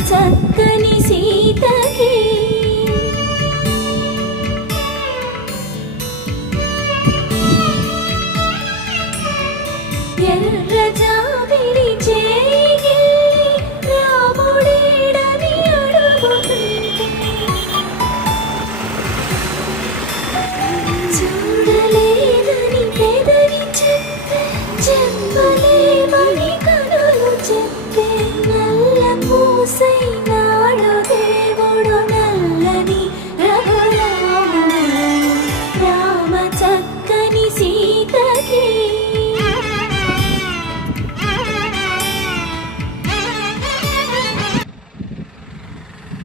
చక్కని సీతకి ఎర్ర జాబిలి చేయి రాముడేడని అడుగుతుంటే చూడలేదని పెదవి చెప్పే చెప్పలేమని కనులు చెప్పే నల్ల పూసై